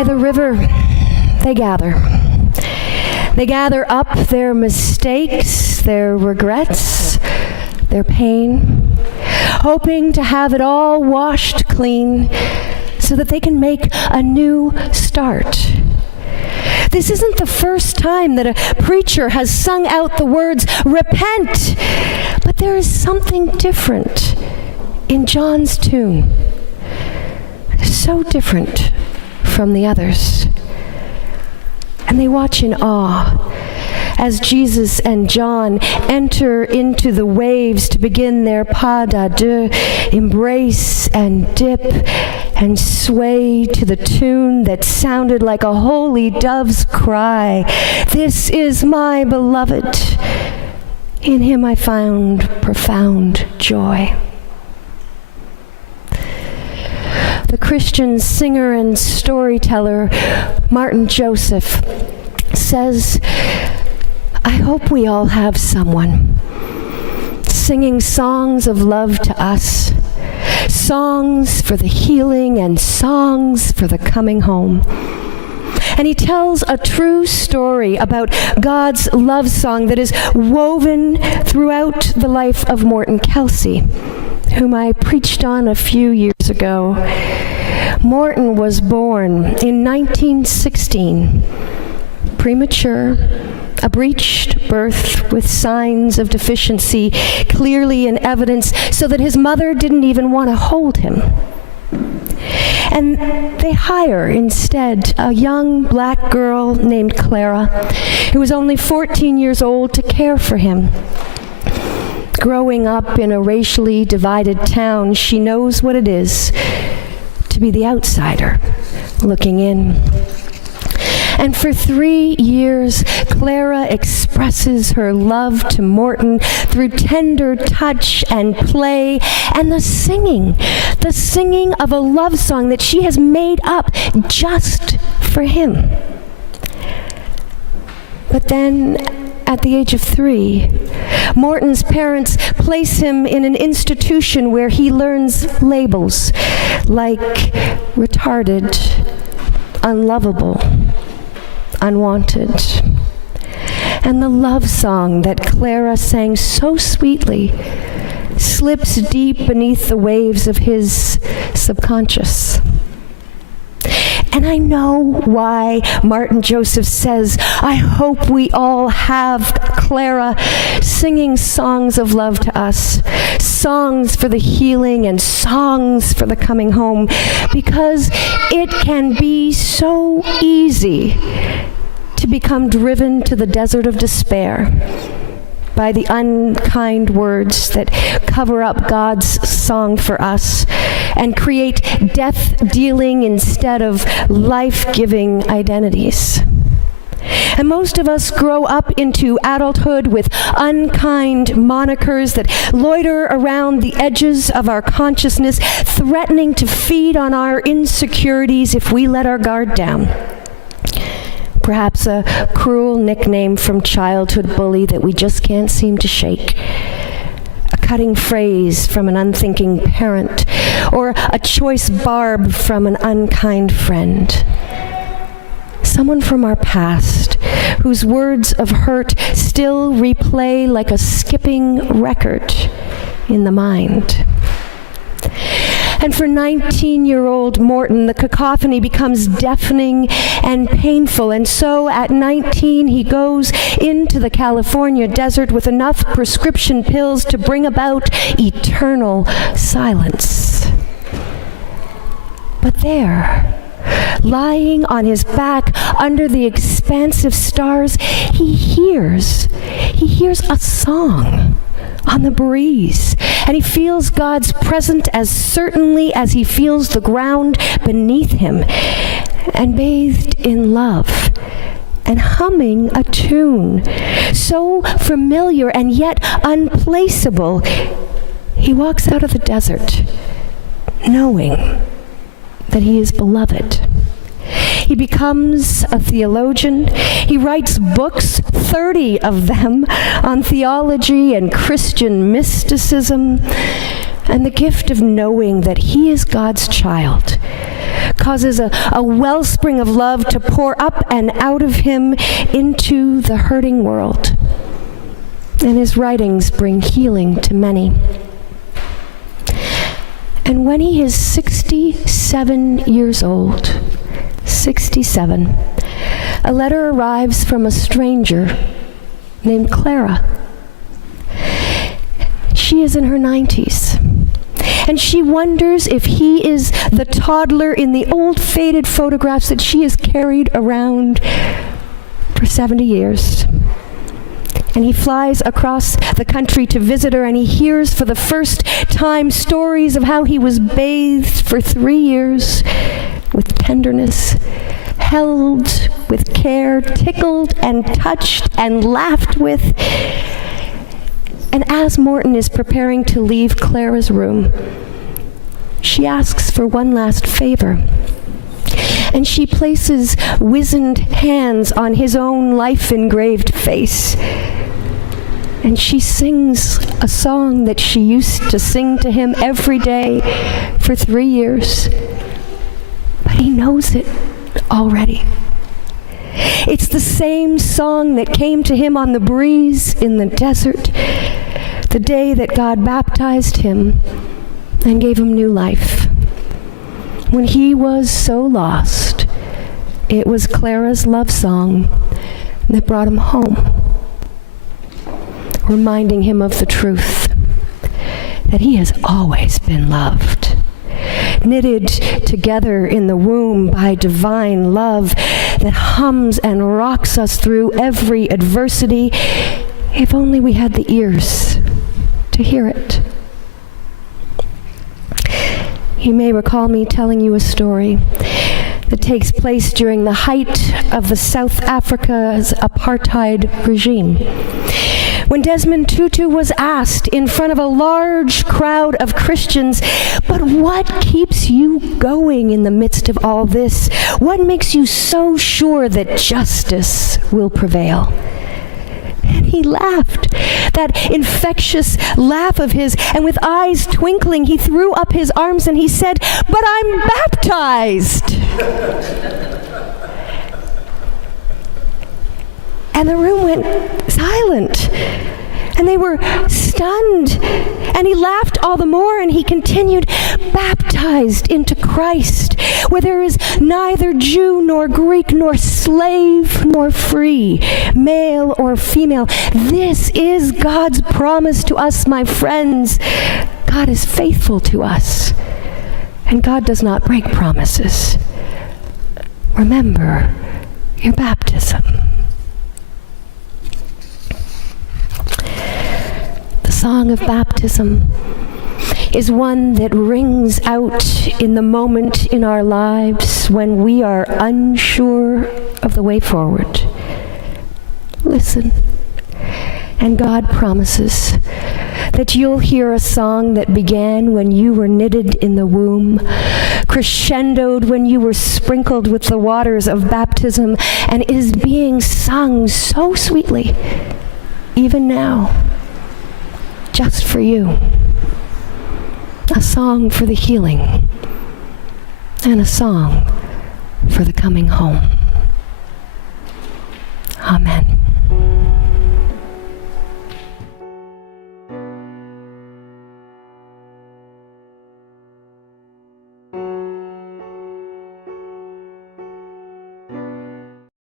By the river, they gather. They gather up their mistakes, their regrets, their pain, hoping to have it all washed clean so that they can make a new start. This isn't the first time that a preacher has sung out the words, "Repent," but there is something different in John's tune. So different from the others. And they watch in awe as Jesus and John enter into the waves to begin their pas d'adieu, embrace and dip and sway to the tune that sounded like a holy dove's cry. "This is my beloved. In him I found profound joy." The Christian singer and storyteller Martin Joseph says, "I hope we all have someone singing songs of love to us, songs for the healing and songs for the coming home." And he tells a true story about God's love song that is woven throughout the life of Morton Kelsey, whom I preached on a few years ago. Morton was born in 1916, premature, a breached birth with signs of deficiency clearly in evidence, so that his mother didn't even want to hold him. And they hire instead a young black girl named Clara, who was only 14 years old, to care for him. Growing up in a racially divided town, she knows what it is to be the outsider looking in. And for 3 years, Clara expresses her love to Morton through tender touch and play and the singing of a love song that she has made up just for him. But then, at the age of 3, Morton's parents place him in an institution where he learns labels like retarded, unlovable, unwanted. And the love song that Clara sang so sweetly slips deep beneath the waves of his subconscious. And I know why Martin Joseph says, "I hope we all have Clara singing songs of love to us, songs for the healing and songs for the coming home," because it can be so easy to become driven to the desert of despair by the unkind words that cover up God's song for us and create death-dealing instead of life-giving identities. And most of us grow up into adulthood with unkind monikers that loiter around the edges of our consciousness, threatening to feed on our insecurities if we let our guard down. Perhaps a cruel nickname from childhood bully that we just can't seem to shake. A cutting phrase from an unthinking parent, or a choice barb from an unkind friend. Someone from our past whose words of hurt still replay like a skipping record in the mind. And for 19-year-old Morton, the cacophony becomes deafening and painful. And so at 19, he goes into the California desert with enough prescription pills to bring about eternal silence. But there, lying on his back under the expansive stars, he hears a song on the breeze, and he feels God's presence as certainly as he feels the ground beneath him, and bathed in love and humming a tune so familiar and yet unplaceable, he walks out of the desert knowing that he is beloved. He becomes a theologian. He writes books, 30 of them, on theology and Christian mysticism, and the gift of knowing that he is God's child causes a wellspring of love to pour up and out of him into the hurting world. And his writings bring healing to many. And when he is 67 years old, 67, a letter arrives from a stranger named Clara. She is in her 90s, and she wonders if he is the toddler in the old faded photographs that she has carried around for 70 years. And he flies across the country to visit her, and he hears for the first time stories of how he was bathed for 3 years with tenderness, held with care, tickled and touched and laughed with. And as Morton is preparing to leave Clara's room, she asks for one last favor. And she places wizened hands on his own life-engraved face. And she sings a song that she used to sing to him every day for 3 years. But he knows it already. It's the same song that came to him on the breeze in the desert, the day that God baptized him and gave him new life. When he was so lost, it was Clara's love song that brought him home, reminding him of the truth that he has always been loved, knitted together in the womb by divine love that hums and rocks us through every adversity, if only we had the ears to hear it. You may recall me telling you a story that takes place during the height of the South Africa's apartheid regime, when Desmond Tutu was asked in front of a large crowd of Christians, "But what keeps you going in the midst of all this? What makes you so sure that justice will prevail?" And he laughed, that infectious laugh of his, and with eyes twinkling, he threw up his arms and he said, "But I'm baptized." And the room went silent, and they were stunned. And he laughed all the more, and he continued, "Baptized into Christ, where there is neither Jew nor Greek, nor slave nor free, male or female. This is God's promise to us, my friends. God is faithful to us, and God does not break promises. Remember your baptism." The song of baptism is one that rings out in the moment in our lives when we are unsure of the way forward. Listen, and God promises that you'll hear a song that began when you were knitted in the womb, crescendoed when you were sprinkled with the waters of baptism, and is being sung so sweetly, even now, just for you. A song for the healing, and a song for the coming home.